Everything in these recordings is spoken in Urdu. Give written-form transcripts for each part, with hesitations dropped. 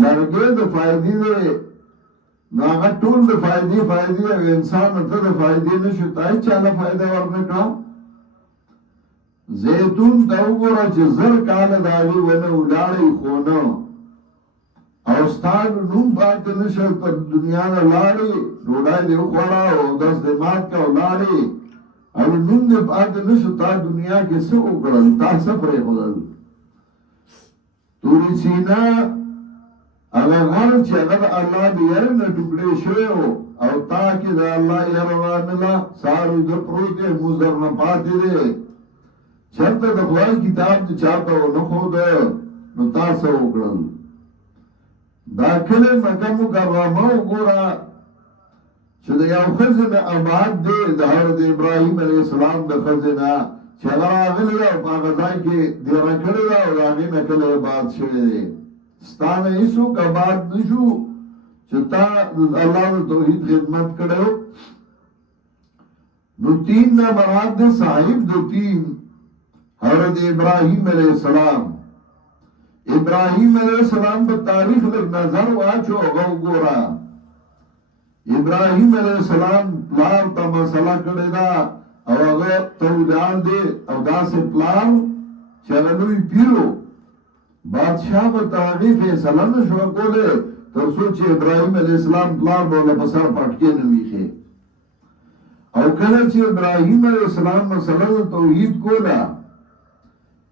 لرګې د فائدې دی نو هغه ټول د فائدې او انسان ته د فائدې نشو تای چاله فائدہ ورنکړه زیتون ته وګوره چې زر کاله د هغې ونه ولاړی خو نه او ستا نوم پاتې نشه په دنیا نه لاړې ډوډۍ دې وخوړه او اودس دې مات کړه او لاړې او نوم دې پاتې نشو تا دنیا کې څه وکړل تا څه پرېښودل تورې سینا هغه غر چې هغه د الله د یره نه ټوکړې شوی او تا کې د الله یره رانله سارو د پروت دی موږ درنه پاتې دی چېرته د خدای کتاب چې چاته ونه ښوده نو تا څه وکړل دا کلی مکه مکرمه وګوره چې د یو ښځې نه اباد دی د حضرت ابراهیم علیه السلام د ښځې نه چې هغه راغلی ده او په هغه ځای کې دېره کړې ده او د هغې نه کلی اباد شوی دی ستا نه هېڅوک اباد نه شو چې تا الله د توحید خدمت کړی نو تین نه مراد دی صاحب د تین حضرت ابراهیم علیہ السلام ابراهیم علیہ السلام په تاریخ لږ نظر واچو هغه وګوره ابراهیم علیہ السلام پلار ته مسله کړې ده او هغه تولیان دی او داسې پلار چې هغه لوی پیرو بادشاہ به د هغې فیصله نه شوه کولی تر څو چې ابراهیم علیہ السلام پلار به له په سر پټکې نه ویښې او کله چې ابراهیم علیہ السلام مسله د توحید کوله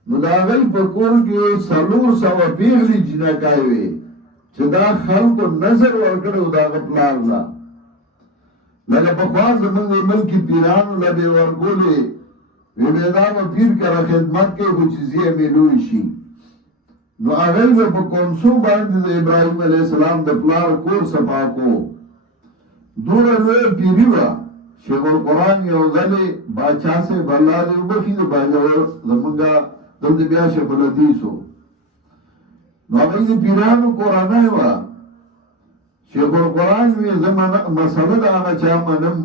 نو دا غي په کور کې 400 پیغلي جنکای وي چې دا خلکو نظر ورکړو دا غپلار دا لکه په خوا زمونږ ملکی پیرانو لبه ورکولې وی دا په پیر کرا خدمت کې خو چیزې ملوي شي نو هغه په کونسو باندې د ابراهیم علیه السلام د پلار کور صفا کو دوره لوی پیری وا شیخ القرآن یو ځلې باچا سے بلال وبخي د باجور زمونږه دلته بیا شیخ الحدیثو نو هغه د پیرانو قرآنه وه شیخ القرآن وی زمانه مسله د هغه چا منم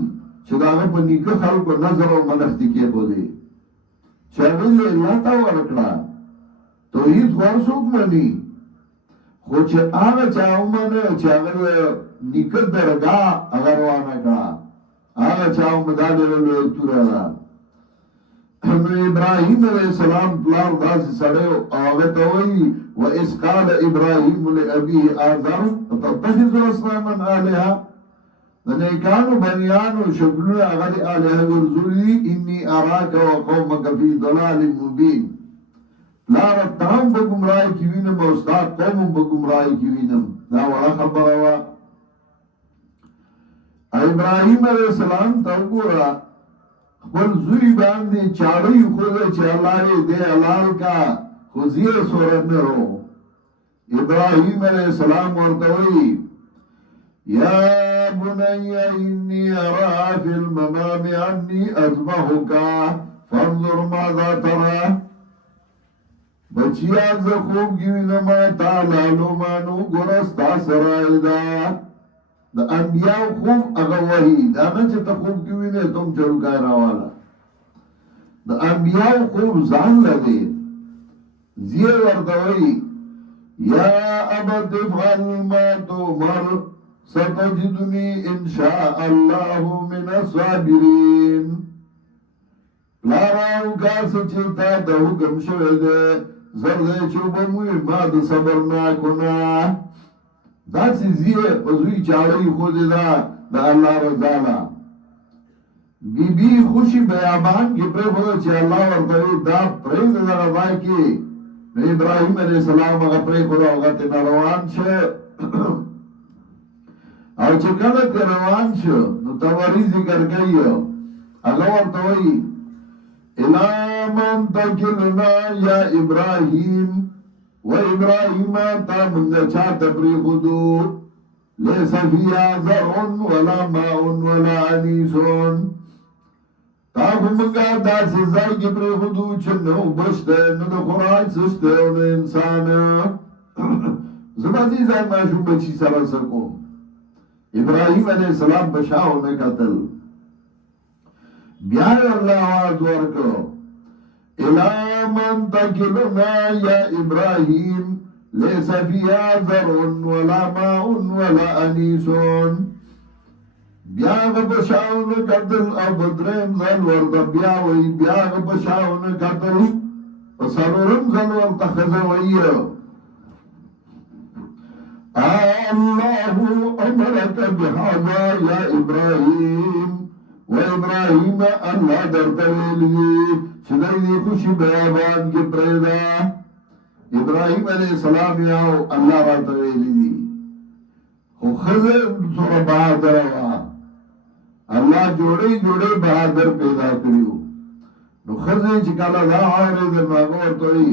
چې د هغه په نیکه خلکو نظر او منښتې کېښودې چې هغه یې الله ته ورکړه توحید خو هر څوک مني خو چې هغه چا ومنه چې هغه نیکه درګاه هغه روانه کړه هغه چا ومدا ډېره لویه توره ده نو ابراهیم علیہ السلام پلار داسې سړی او هغه ته وایي وإذ قال إبراهيم لأبيه آزر تتخذ أصناما آلهة د نیکانو بنیانو شکلونه هغه د الهه ګرځولي اني اراك وقومك في ضلال مبين لار تام په گمراهی کې وینم او استاد قوم په گمراهی کې وینم دا وړه خبره وا ابراهیم علیہ السلام ته وګوره خپل زوی باندې چاړی خو چې الله دې حلال کا خوزیه صورت نه رو ابراهیم علیہ السلام ورته وی یا بني اني ارى في المنام عني اذبحك فانظر ماذا ترى بچیا ز خوب گیوینم تا لالو مانو ګورستا سرایدا د انبیاء خوب هغه وحی دا نه چې ته خوب گیوینه تم جوړګای راواله د انبیاء خوب ځان لګي زیر وردوی یا ابد افعل ما تؤمر ستجدنی انشاء الله من الصابرین لارا اوکاس چلتا دا حکم شوید زرد چوبموی ما دا صبر ناکونا دا سی زیر پزوی چاڑی خود دا اللہ رضالا بی بی خوشی بیابان کی پر خود چی اللہ ورطوی دا پرید دا رضای کی ابراہیم علیہ السلام اگا پری خود اوغت نروان شو او چکلت روان شو نو توری ذکر گئی اگا ورطوی الى من تکلنا یا ابراہیم و ابراہیم تا منگا چاہت پری خودو لیسا فیا زرعن ولا ماؤن ولا عنیسون تا منگا دا سزائی کی پری خودو چنو بشتے نو خوراک سشتے نو انسان زمازی زائی معشوم بچی سر سکو ابراہیم علیہ السلام بشاہو میں قتل بیان اللہ آواز ورکو الہ من تکلنا یا ابراہیم ليس فيها زرع ولا ماء ولا انيس بیا غبشاون قتل او بدرم ځل ورته بیا وی بیا غبشاون قتل وسرورم ځل ورته خزوی الله امرك بهذا يا ابراهيم وابراهيم الله درتویلی چدای خوشی بیابان کی پریدا ابراهيم علیہ السلام یاو الله راتویلی خو خزر سره بہادر وا الله جوړي جوړي بہادر پیدا کړیو نو خزر چې کله دا اورې د ماغور توي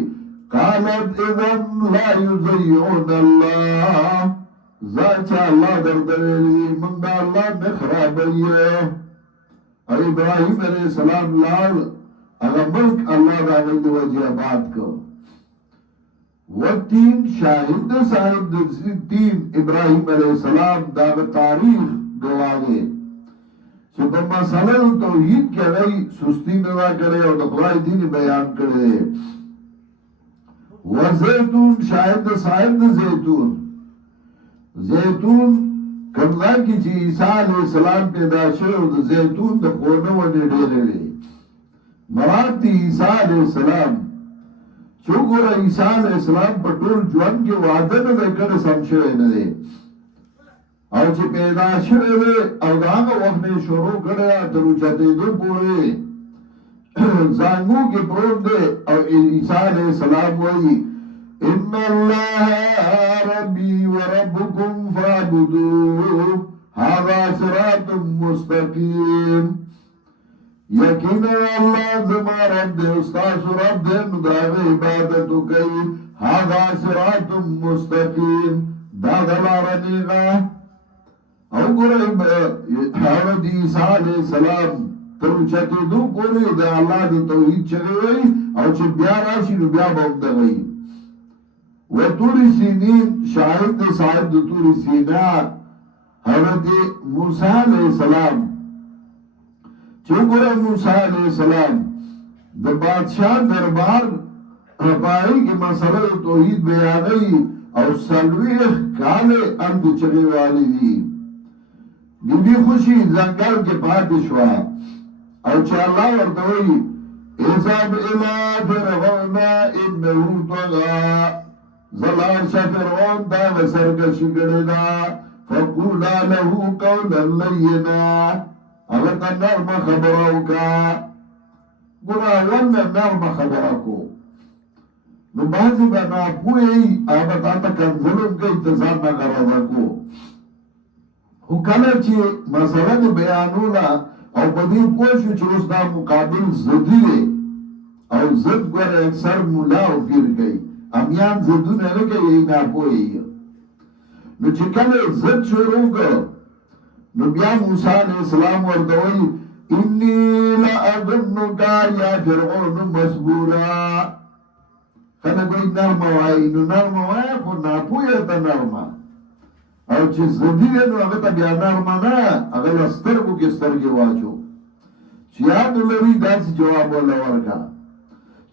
قالت اذا لا يضيعون الله ذات الله درتویلی من دا الله نخرابیه ابراهيم علیہ السلام لال اگر ملک اللہ دا غید وجہ آباد کو والتین شاہد صاحب تین ابراہیم علیہ السلام دا تاریخ گواہے چکہ مسئلہ توحید کے گئی سستی ندا کرے اور دخلائی دین بیان کرے وزیتون شاہد صاحب زیتون زیتون کملا کی چی عیسیٰ علیہ السلام پیدا شو دا زیتون دا خونو ونی ڈیرے لے مراد دی عیسیٰ علیہ السلام چوکورا عیسیٰ علیہ السلام پٹول جوان کے وعدن دے کر سمشوے ندے او چی پیدا شوے دے او داگا وقت شروع کریا تلو چاہتے دو پورے زانگو کے پروت دے او عیسیٰ علیہ السلام وئی ان اللہ ربی وربکم فعبدوه هذا صراط مستقیم یقینا اللہ زما رب دے استاذ رب دے مداغ عبادتو کئی هذا صراط مستقیم دا دلارنیغا او گرے حضرت عیسیٰ علیہ السلام تر چاہتے دو پوری دا اللہ دا توحید چلے وئی او چھ بیا راشی نو بیا بہت گئی وطوری سینین شاہد صاحب دو طوری سینا حضرت موسیٰ علیہ السلام چونکہ موسیٰ علیہ السلام دا بادشاہ دربار رپائی کی مسئلہ توحید بیانئی او سلویخ کالے اند چلے والی دی بی خوشی زنگل کے پاتشوا او چا اللہ وردوئی اذهب الى فرعون انه طغى زلال شا فرعون دا وسرکشی کردا فقولا له قولا لینا اگر تا نرم خبرو کا گنا ون نرم خبرو نو بازی با ناپوئی آبتا تا کنزلون که اتزار نگرده کو خو کله چې مسله د بیانولا او په دې پوښو چې اوس دا مقابل زدی دی او زد ګوره اکثر مولا او پیر کوي امیان زدونه نه کوي نه پوي نو چې کله زد شروع کړ نو بیا موسی علیہ السلام ورته وایي انی لا اظنک یا فرعون مسبورا کنه کوئی نرمه وایي نو نرمه وایي خو نه پوي ته نرمه او چې زدی دی نو هغه ته بیا نرمه نه هغه له سترګو کې سترګې واچو چې یاد لري داسې جواب ولا ورکا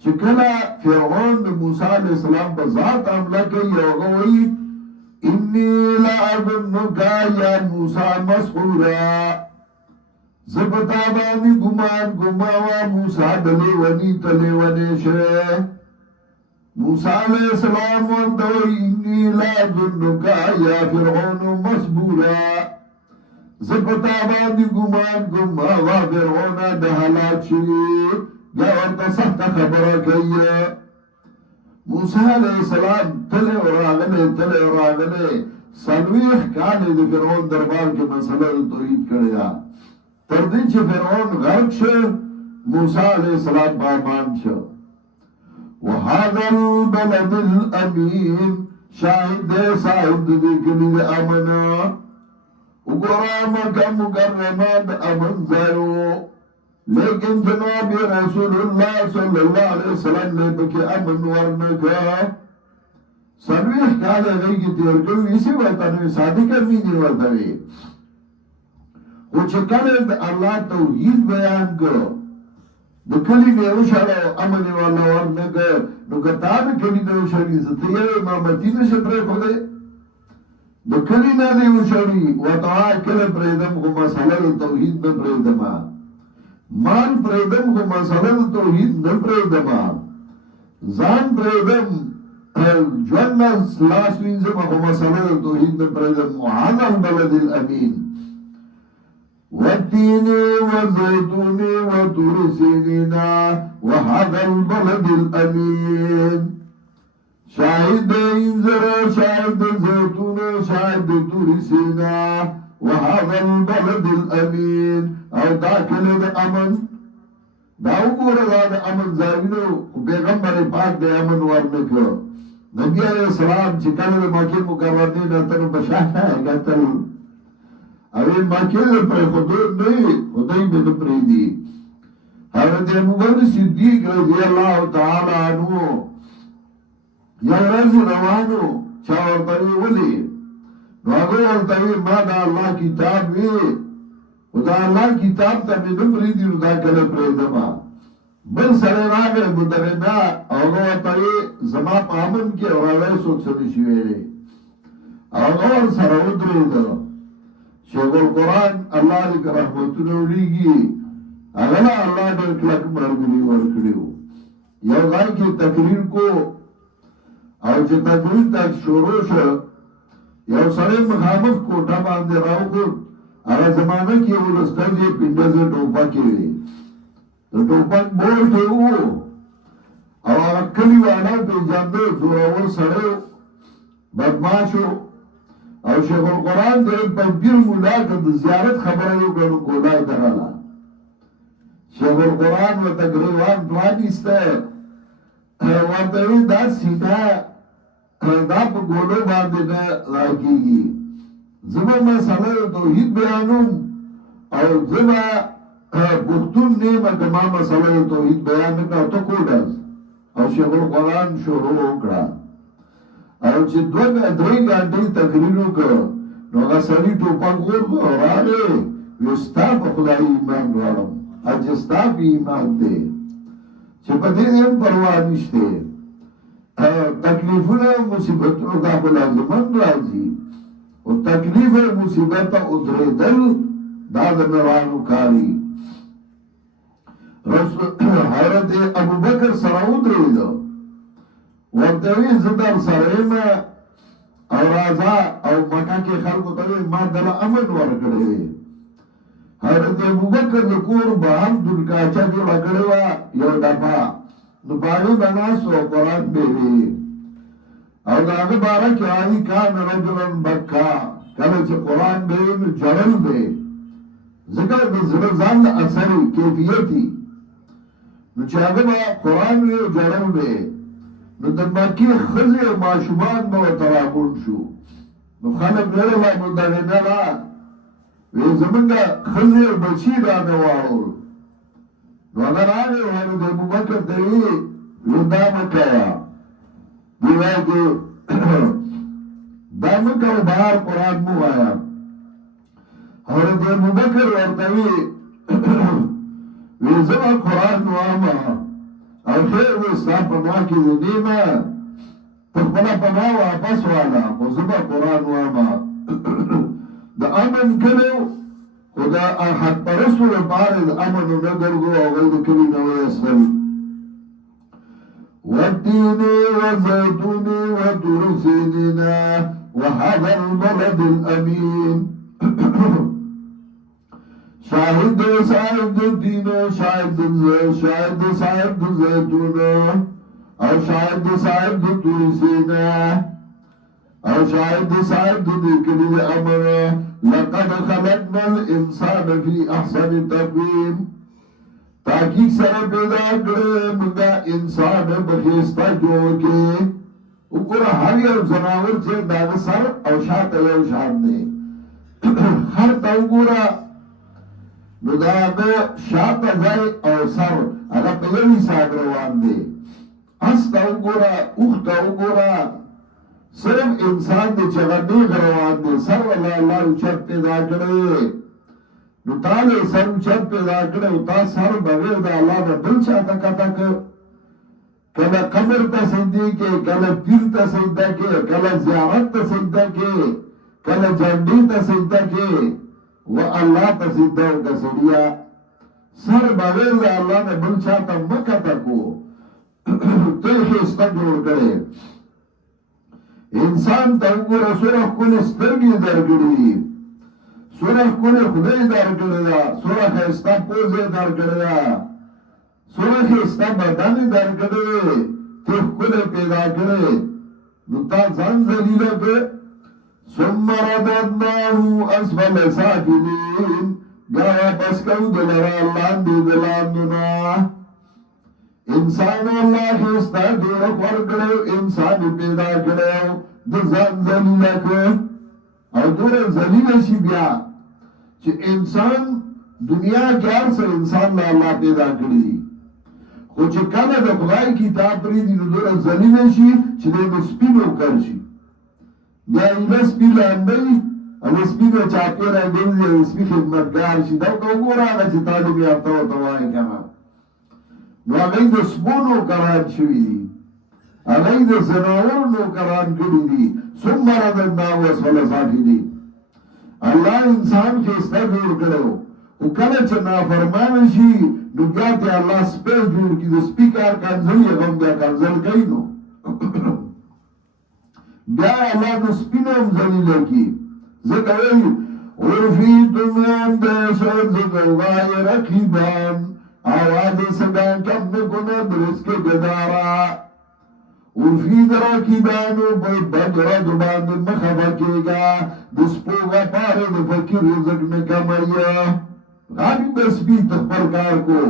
چې کله فرعون د موسی علیہ السلام په ذات حمله کوي او هغه وایي انی لا اظنک یا موسی مسحورا زبتا باندې ګمان ګماوا موسی د لیونی ته لیونی شه موسی علیہ السلام ورته انی لا اظنک یا فرعون مسحورا زبتا باندې ګمان ګماوا فرعون د هلاک شي بیا ورته سخت خبره کوي موسی علیہ السلام تلے راغلے سلویخ کانے دے فرعون دربار کے مسئلہ توحید کردیا تردین چھ فرعون غرق شو موسی علیہ السلام بامان شو وَهَذَا الْبَلَدِ الْأَمِينَ شاہد دے صاحب دے کلی دے امنا اگرامک مکرمان امن زیو لیکن جناب رسول اللہ صلی اللہ علیہ وسلم نے بکی امن ورنکا سرویخ کالے گئی کی تیر کوئی اسی وطنوی صادق امینی ورطوی خوچ کلد اللہ توحید بیان کرو د کلی نه وشړه امن والا ورنګ نو کتاب کلی نه وشړي زته امامتی نشه پرې خوده د کلی نه دی وشړي وتا کله پرېدم خو مسله توحید نه پرېدم مان پرېدم خو مسله توحید نه پرېدم ځان پرېدم ژوند لاس وینځم خو مسله توحید نه پرېدم وعلى البلد الامین والتين والزيتون وطور سينين وهذا البلد الأمين شاهد انذر شاهد زيتون شاهد طور سينا وهذا البلد الأمين او دا کلی دا امن دا وګوره دا امن ځایونو پیغمبر پاک د امن ورنکړو نبی علیہ السلام چې کله د مکې مکرمې نه تر بشاهه غتل اوی مکه پر خدای به نه پریدي حضرت ابوبکر صدیق رضی الله تعالی عنہ یا ورځ روانو چا ورته ولي نو هغه ورته ما دا الله کتاب وی خدا الله کتاب ته به نه پریدي نو دا کله پریدما بل سره راغله مدغنا هغه ورته زما په امن کې اورای سوچ سمې شي ویلې هغه سره ودرېدل شیخ القرآن اللہ لکه رحمتونه ولیږي هغه الله ډېر کلک مرګري ورکړو یو ځای کې تقریر کو او چې تقریر تک شروع شو یو سړی مخامخ کوټه باندې راوخوت هغه زمانه کې ولستانې پنډه ټوپک وي د ټوپک بورډ وو او هغه کلیوالو په ځانګړو زورور سړی بدمعشو او شیخ القرآن در پنبیر مولا که د زیارت خبره وکړو کولای دراله شیخ القرآن و تقریبان پلانیسته ورته دا سینه دا په ګولو باندې نه راکېږي زما مسله توحید بیانوم او زما پښتون نیمه که ما مسله توحید بیان نه کړه ته کوډاس او شیخ القرآن شروع وکړه او چې دوه درې غاټې تقریر وکړ نو هغه سړي ټوپک ورکړ او راغی وی ستا په خدای ایمان راوړم چې ستا په ایمان دی چې په دې هم پروا نشته تکلیفونه مصیبتونه دا به لازمن راځي او تکلیف او مصیبت ته ودرېدل دا د نرانو کاري حضرت ابوبکر سره ودرېدل ورتوی زدر سریم او رازا او مکا کې خلقو توی ما دل امن ورکڑی حضرت ابوبکر دکور بام دلکاچا جو لکڑیوا یو ڈپا نو باغی بناسو قرآن بیوی او داغی بارا کی آئی کان رجلن بکا کله چې قرآن بیوی نو جرل بی ذکر دا زرزان دا اثری کیفیتی نو چاگه با قرآن بیوی جرل بی نو د مکی خزی و معشومان با تراغون شو نو خلق نرلا مدغنه را وی زمانگا خزی و بچی را نوارول نو اگر آگه وانو د ابوبکر تایی وی دامکایا دیوائی که دامکا و بہار قرآن مو آیا حضرت ابوبکر ورطوی وی زمان قرآن نو آما او خیر وستا پناه کې ونیمه تخبلا پناه واپس والا خو زبا قرآن واما دا امن کلیو خدا حق پرستو لپاره دا امن و نگرگو او غیر کلی نوی اسفل والتين والزيتون وطور سينين وهذا البلد الأمين شاهد صاحب الدين شاهد صاحب الزيتون او شاهد صاحب الطور او شاهد صاحب ذكر الأمر لقد خلقنا الإنسان في أحسن تقويم تاکیق سره پیدا کړه موږ انسان بخیستا جوړ کې وګوره هر یو جناور چې دا سر او شاته یو شان دی هر تا وګوره نو دا به شاته ځای او سر هغه په یوه حساب روان دی اس تا وګوره اوخ تا وګوره صرف انسان دی چې هغه نیغ روان دی سر والله الله اوچت پیدا کړی نو تاله سر چت پیدا کړه او تا سر بغیر د الله نه بل چاته کته کله قبر ته سجدي کې کله پیر ته سجده کې کله زیارت ته سجده کې کله جنډي ته سجده کې و الله ته سجده وکړه سر بغیر د الله نه بل چاته مکته کو ته هیڅ جوړ کړي انسان ته وګوره سوره کول سترګې درګړي سوره کول خدای درګړي دا سوره خستا پوزه درګړي سوره خستا بدن درګړي ته کول پیدا کړي نو تا ځان ذلیل کړ ثم رددناه اسفل سافلين بیا واپس کو دلرا لاندې دلاندنا انسان الله خستا جوړ ورکړو انسان پیدا کړو د ځان ذلیل کړ او دور ذلیل شي بیا چې انسان دنیا کې هر څه انسان له الله پیدا کړی خو چې کله د خدای کتاب پرې دی نو دور ذلیل شي چې د سپینو کړ شي بیا یې سپینو اندای او سپینو چاپی راګرځي او سپی خدمتګار شي دا وګوره چې طالب یافته او توای کنه نو هغه د سپونو قرار شوی دي هغه د زناورونو قرار کړی دي ثم رددناه اسفل سافلين الله انسان کې استجور کړو او کله چې نافرمان شي نو بیا ته الله سپیس جوړ کړي د سپیکر کنځل یې هم بیا کنځل کوي نو بیا الله د سپینو ذلیل کی ذکر وی ورفیتم عند شد غیر رقیبان آواز سگان کم نکنه برس کے گدارا ورفید راکیبانو باید بگرہ دوباند مخبکے گا دسپوگا پارے دفکی رزق نکمائیا غاقی بسبی تخبر کار کو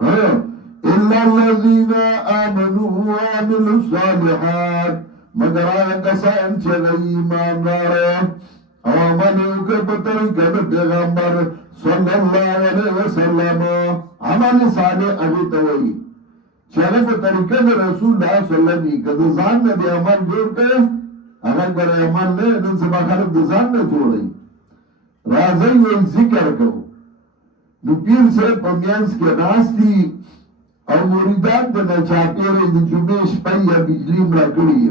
اِلَّا الَّذِينَ آمَنُوا وَعَمِلُوا الصَّالِحَاتِ مگر آیا کسان چگئی ایمان دارے او عملیو کے بطریقہ پیغمبر صلی اللہ علیہ وسلم عمل صالح ابھی توئی چاہے پہ طریقہ دے رسول اللہ صلی اللہ علیہ وسلم کہ دزان میں بھی عمل جوڑ کے اگر برے عمل لے دن سے باخرت دزان میں جوڑی رازی وی ذکر کرو نو پیر سے پمینس کے ناس تھی او مریدان دے نچاپی رہی دی جمعش پئی یا بجلیم را کری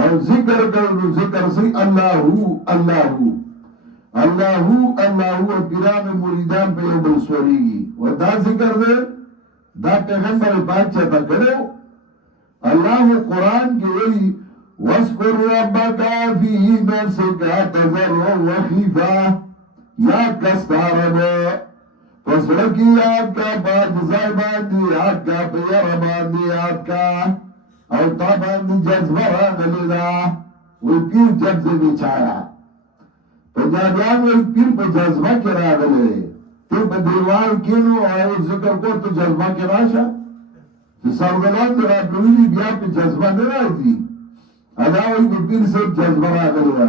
او ذکر کرو ذکر سی اللہو اللہو اللہو اللہو پیران مریدان پہ یو بلسوری گی و دا ذکر دے دا پیغمبر پاک چاہتا کرو اللہ قرآن کی ولی وَاسْقُرْ رَبَّكَ فِي نَفْسِكَ تَضَرُّعًا وَخِيفًا یاد کستارب پسرکی یاد کا بات زائبان دی یاد کا پیرمان دی یاد کا او تابان دی جذبرہ نلیدہ وہ پیر جذب بیچارا پنجابیان وہ پیر پہ جذبہ کرا گلے تو پہ دیوان کینو آئے ذکر کو تو جذبہ کرا شا سرگلان در آبرویلی بیا پہ جذبہ نرائی تھی اداوی پہ پیر سے جذبہ را گلے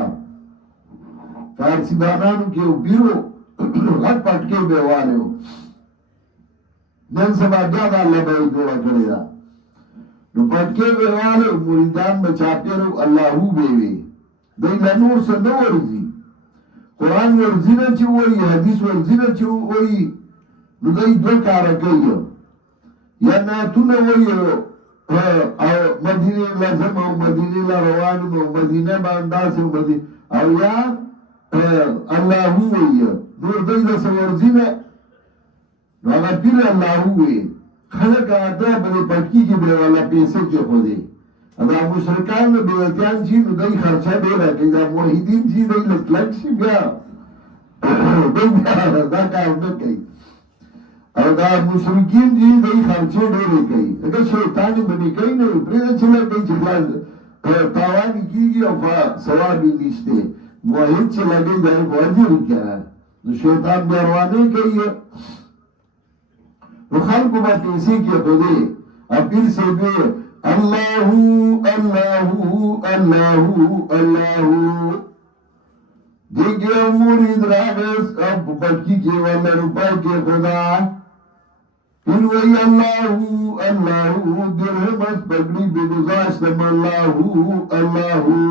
فارسی بانانو کے پیرو غد پٹکے بیوالے ہو نن سبا بیاد اللہ بائی جوڑا کرے دا نو پٹکے بیوالے مریدان بچاپیرو اللہو بیوے دی لنور سے نو ورزی قرآن ورزی نا چی ہوئی حدیث ورزی نا چی ہوئی نو دی دو کارا کئی یا ناتو نا ہوئی مدینه لازم او مدینه لروانو مدینه بانداس او مدینه او یا اللہ ہوئی نور دیده سورزی میں نو اگر پیر اللہ ہوئی خلق آتا بلے پٹکی کی بلے والا پیسے کے خودے اگر مشرکان میں بیوتیان چی نو دی خرچہ دے رہا کہ دا موحیدین چی دی لطلق چی بیا دی بیا دا کار نکی اور دا مشرکین جی دی خرچے دے رہے کئی اگر شیطانی بنی کئی نو پریدہ چلے کئی چکلاز تاوانی کی گی اور سوابی نیشتے موحد چھ لگے جائے واجب کیا ہے تو شیطان بیاروانے کئی ہے رخان کو بات اسی کے خودے اپیر سے بھی اللہو اللہو اللہو اللہو دیکھے مرید راگس اب بچی کے والا روپائے کے خدا پھر وہی اللہو اللہو درہمت پگڑی بے گزاشتم اللہو اللہو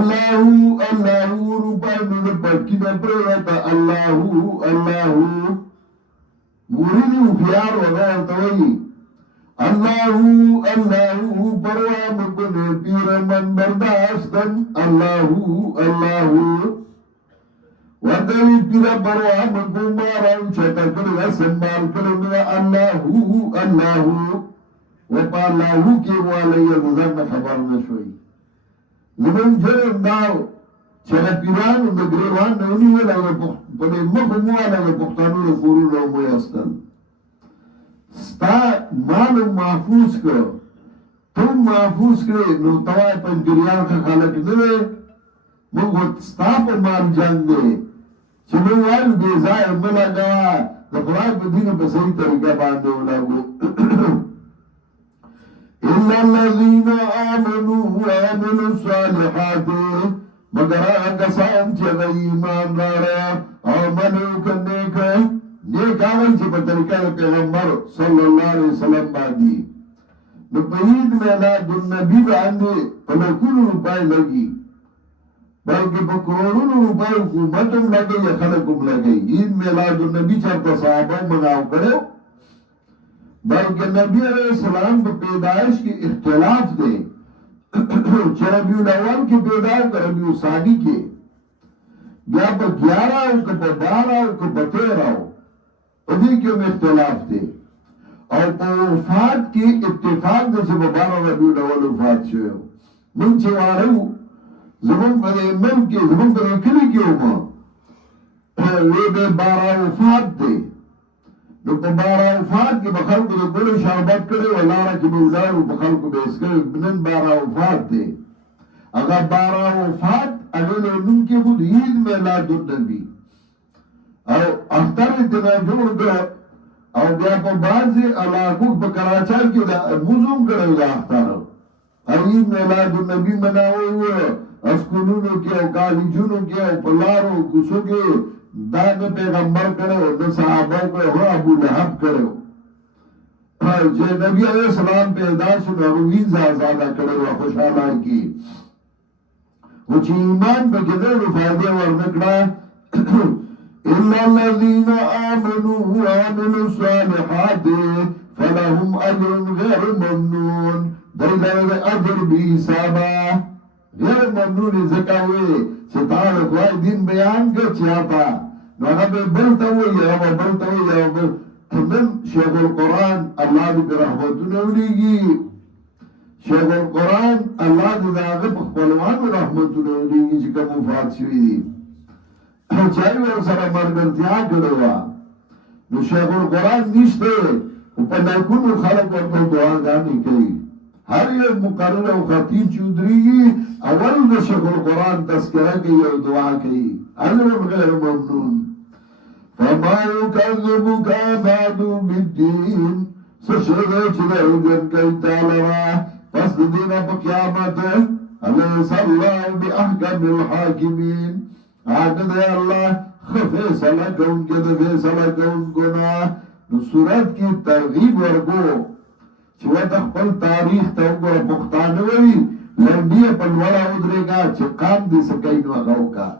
Allahu Allahu rupa nuna paki na prata Allahu Allahu muridi ukhiyar waga tawai Allahu Allahu parwa mukune pira man bardastan Allahu Allahu wadawi pira parwa mukumara chata kala sambal kala Allahu Allahu وقال الله كي والي يغزان خبر نشوي زمن جرم داو چلا پیران و مگریوان نونی ولا پده مخمو والا پختانو لخورو لو مویستن ستا مالو محفوظ کرو تم محفوظ کرو نو توائی پنجریان کا خالق نوے مگو ستا پا مال جان دے چلو وائل بیزای ملا گوا دخلائی پا دین پا صحیح طریقہ باندے اولاگو إلا الذين آمنوا وعملوا الصالحات مگر آگسان چه ایمان دارا عملو کنیک نیک آگئی چه بطریقہ پیغمبر صلی اللہ علیہ وسلم باندی نپہید میلاد النبی باندے پلکون روپائے لگی بلکہ پکرورون روپائے حکومتم لگے یا خلقم لگے عید میلاد النبی چرتا صحابہ مناو کرو بلکہ نبی علیہ السلام کو پیدائش کی اختلاف دے چھ ربیع الاول کی پیدائش کا ربیع ثانی کے یا پا 11 ہو کہ پا 12 ہو کہ پا 13 ہو ادھی کیوں میں اختلاف دے اور پا وفات کی اتفاق دے سے پا 12 ربیع الاول وفات شوئے ہو من چوارو زمان پر ملک کے زمان پر کلی کیوں ماں یہ بے 12 وفات دے نو پا 12 وفات کی بخل کو دو شربت کرے واللارا کی مولارو بخل کو بیس کرے بنن 12 وفات دے اگر 12 وفات اگر ان کے خود عید میلاد النبی اور اختر اتنا جوڑ کر اور بیا پا بازی علاقوں پا کراچار کی موزوم کرے گا اختر اور عید میلاد النبی مناوے ہوئے اسکولونو کیا کالیجونو کیا پلارو کسو کے دانے پیغمبر کرو نہ صحابہ کو ہو ابو لہب کرو جے نبی علیہ السلام پیدا سن اروین زازادہ کرو خوشحالہ کی وہ چی ایمان پہ کدھر فائدے ورنکڑا إِلَّا الَّذِينَ آمَنُوا وَعَمِلُوا الصَّالِحَاتِ فَلَهُمْ أَجْرٌ غَيْرُ مَمْنُونٍ دلدر اجر بھی حسابا غیر ممنون زکاوے ستار خواہ دین بیان کر چیاتا نونا بے بلتا ہوئی یا بلتا ہوئی یا من شیخ القرآن اللہ دی برحمتو نولی گی شیخ القرآن اللہ دی داغب اخبالوان رحمتو نولی گی چکا مفاد شوی دی چاہی وہ سر مرگنتیا کروا نو شیخ القرآن نشتے پنکون خلق ورطا دعا گانی کئی ہر یہ مقرر و خطیب چودری گی اول دا شیخ القرآن تذکرہ کی اور دعا کی علم غیر ممنون فما یکذبک بعد بالدین سشدہ چلے جن کئی تالوا پس دینا پا قیامت علیہ اللہ بأحکم الحاکمین آقد ہے اللہ فیصلہ کون کے دے فیصلہ کون گنا صورت کی ترغیب ورگو چوہ تخپل تاریخ تاوگو پختانوی لنڈی پلوڑا ادرے گا چھ کام دی سکین وغاو کا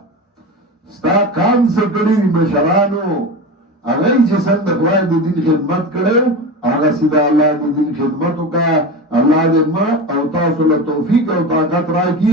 ستا کام سکڑی مشرانو اگئی چھ سند اخوائے دی دین خدمت کرے آگا سیدھا اللہ دی دین خدمتو کا اللہ دی ما او تاصل توفیق او طاقت راکی